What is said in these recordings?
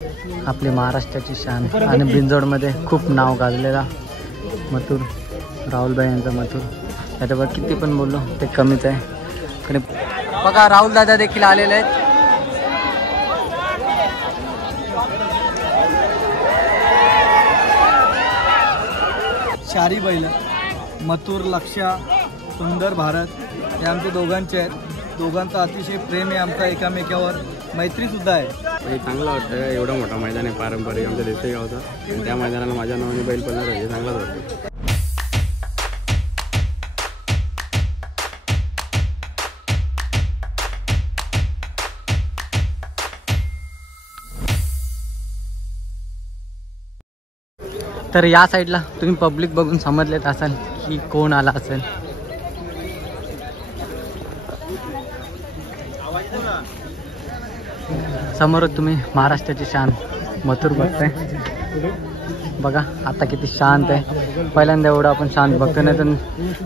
आपली महाराष्ट्राची शान आणि बिंजोडमध्ये खूप नाव गाजलेला मथुर, राहुलभाई यांचा मथुर. त्याच्यावर किती पण बोललो ते कमीच आहे. आणि बघा राहुल दादा देखील आलेले आहेत. शारी बैल मथुर, लक्ष्या, सुंदर भारत हे आमचे दोघांचे आहेत. दोघांचा अतिशय प्रेम आहे आमचा एकामेकावर, मैत्री सुद्धा आहे. चांगलं वाटतं. एवढं मोठा मैदान आहे पारंपरिक आमच्या देसाई गावचा, आणि त्या मैदानाला माझ्या नावाने बैल पळणार आहे, चांगलंच वाटतं. तर या साईडला तुम्ही पब्लिक बघून समजलेत असाल की कोण आला असेल. समोरच तुम्ही महाराष्ट्राची शान मथुर बघताय. बघा आता किती शांत आहे. पहिल्यांदा एवढं आपण शांत बघतो, नाही तर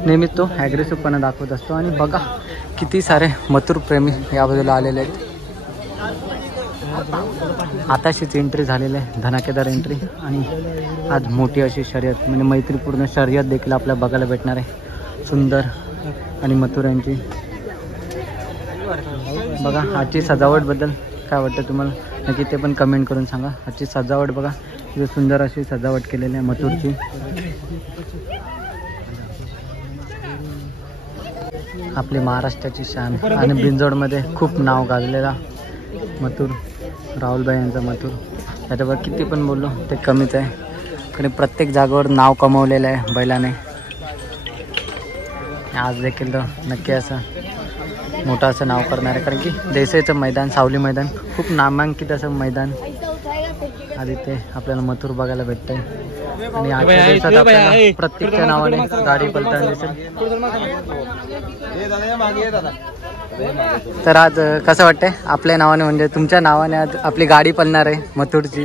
नेहमीच तो ॲग्रेसिव्हपणा दाखवत असतो. आणि बघा किती सारे मथुर प्रेमी या बाजूला आलेले आहेत. आताशीच एंट्री झालेली आहे, धनाकेदार एंट्री. आणि आज मोठी अशी शर्यत म्हणजे मैत्रीपूर्ण शर्यत देखील आपल्याला बघायला भेटणार आहे. सुंदर आणि मथुर यांची. बघा आजची सजावटबद्दल काय वाटतं तुम्हाला नक्की ते पण कमेंट करून सांगा. आजची सजावट बघा, इथे सुंदर अशी सजावट केलेली आहे मथुरची. आपली महाराष्ट्राची शान आणि बिंजोडमध्ये खूप नाव गाजलेला मथुर, राहुलभाई यांचा मथुर. त्याच्यावर किती पण बोललो ते कमीच आहे. आणि प्रत्येक जागेवर नाव कमवलेलं आहे बैलाने. आज देखील तर नक्की असं मोठं असं नाव करणार आहे, कारण की देसाईचं मैदान, सावली मैदान खूप नामांकित असं मैदान. आज इथे आपल्याला मथुर बघायला भेटतंय. आणि आजच्या दिवसात आपल्याला प्रत्येकच्या नावाने गाडी पलताना दिसेल. तर आज कसं वाटतंय आपल्या नावाने, म्हणजे तुमच्या नावाने आज आपली गाडी पळणार आहे मथुरची?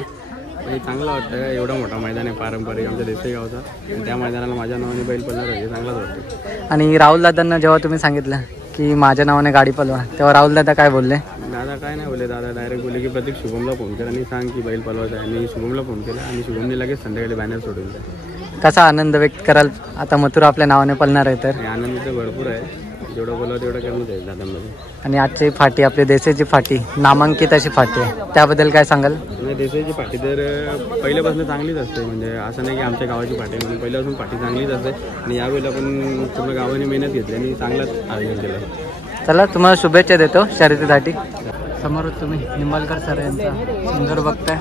चांगलं वाटतं. एवढं मोठा मैदान आहे पारंपरिक आमच्या देसाई गावचा, आणि त्या मैदानाला माझ्या नावाने बैल पळणार आहे, चांगलंच वाटतं. आणि राहुल दादांना जेव्हा तुम्ही सांगितलं की माझ्या नावाने गाडी पळवा, तेव्हा राहुल दादा काय बोलले? दादा काय नाही बोलले. दादा डायरेक्ट बोलले की प्रत्येक शुभमला फोन केला आणि सांग की बैल पळवायचा आहे. आणि शुभमला फोन केला आणि शुभमने लगेच संध्याकाळी बॅनर सोडून दिला. कसा आनंद व्यक्त कराल आता मथुर आपल्या नावाने पळणार आहे तर? आनंद तर भरपूर आहे, जेवढं बोलावं तेवढं कमी जाईल दादांमध्ये. आणि आजची फाटी, आपली देसाईची फाटी, नामांकित अशी फाटी आहे, त्याबद्दल काय सांगाल? देसाईची फाटी तर पहिल्यापासून चांगलीच असते, म्हणजे असं नाही की आमच्या गावाची फाटी म्हणून, पहिल्यापासून फाटी चांगलीच असते. आणि यावेळेला पण पूर्ण गावाने मेहनत घेतली आणि चांगलाच आयोजन केलं. चला तुम्हाला शुभेच्छा देतो शर्यतीसाठी. समोरच तुम्ही निंबाळकर सर यांचा सुंदर बघताय.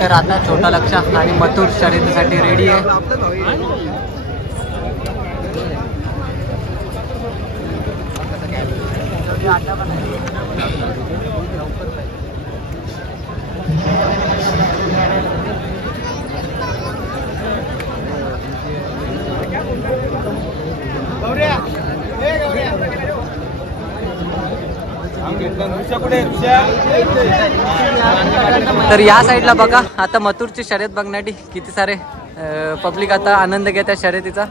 तर आता छोटा लक्ष्य आणि मथुर शर्यतीसाठी रेडी आहे. तर या साईडला बघा आता मथुरची शर्यत बघण्यासाठी किती सारे पब्लिक आता आनंद घेत आहे शर्यतीचा.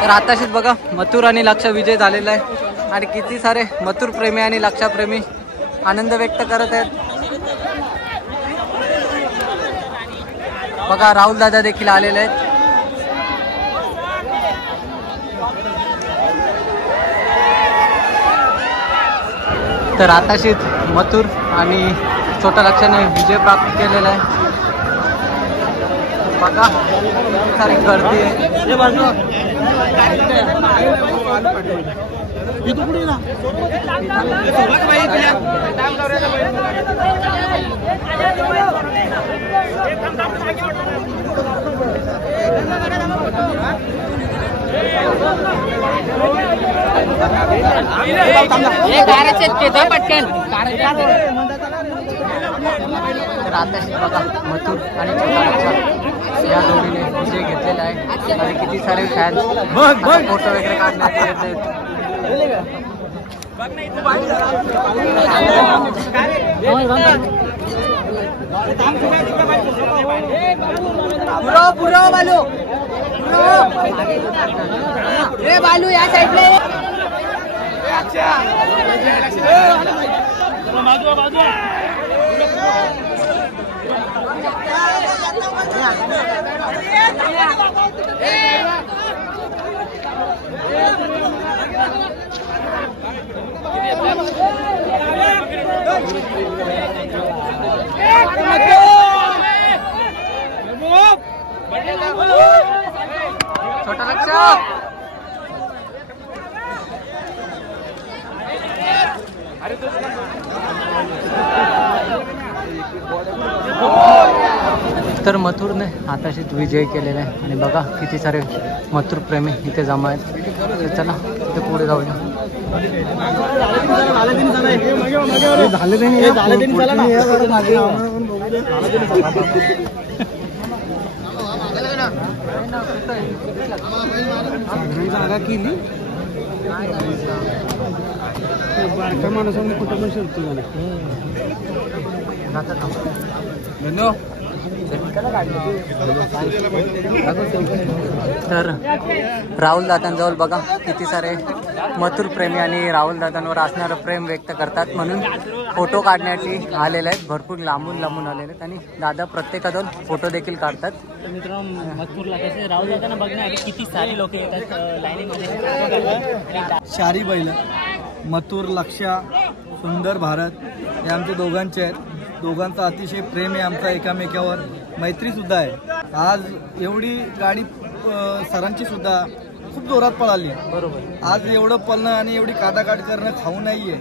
तर आताशीच बघा मथुर आणि लक्ष विजय झालेला आहे आणि किती सारे मथुर प्रेमी आणि लक्षा प्रेमी आनंद व्यक्त करत आहेत. बघा राहुल दादा देखील आलेले आहेत. तर आताशीच मथुर आणि छोट्या लक्षाने विजय प्राप्त केलेला आहे. बघा किती सारी गर्दी आहे. तर आताशी बघा मथुर आणि छोटा लक्षा या जोडीने विजय घेतलेला आहे आणि किती सारे फॅन्स फोटो वगैरे काढण्यात येत आहेत. बालू या साईडला छोटा लक्ष तर मथुरने आताशीच विजय केलेला आहे आणि बघा किती सारे मथुर प्रेमी इथे जमा आहेत. तर चला इथे पुढे जाऊया. जागा केली माणसाने कुठं पण शिरतो. तर राहुल दादांजवळ बघा किती सारे मथुर प्रेमी आणि राहुल दादांवर असणारं प्रेम व्यक्त करतात म्हणून फोटो काढण्यासाठी आलेले आहेत. भरपूर लांबून लांबून आलेले आहेत आणि दादा प्रत्येकाजवळ फोटो देखील काढतात. मित्रांनो मथुरला कसे राहुल दादांना बघण्यासाठी किती सारी लोक येतात लाईनीमध्ये. शारी बैल मथुर लक्षा सुंदर भारत हे आमचे दोघांचे आहेत. दोघांचं अतिशय प्रेम आहे आमचा एकामेकावर. मैत्री सुद्धा आहे. आज एवढी गाडी सरांची सुद्धा खूप जोरात पळाली. बरोबर. आज एवढं पळणं आणि एवढी काटाकाट करणं खाऊ नाहीये.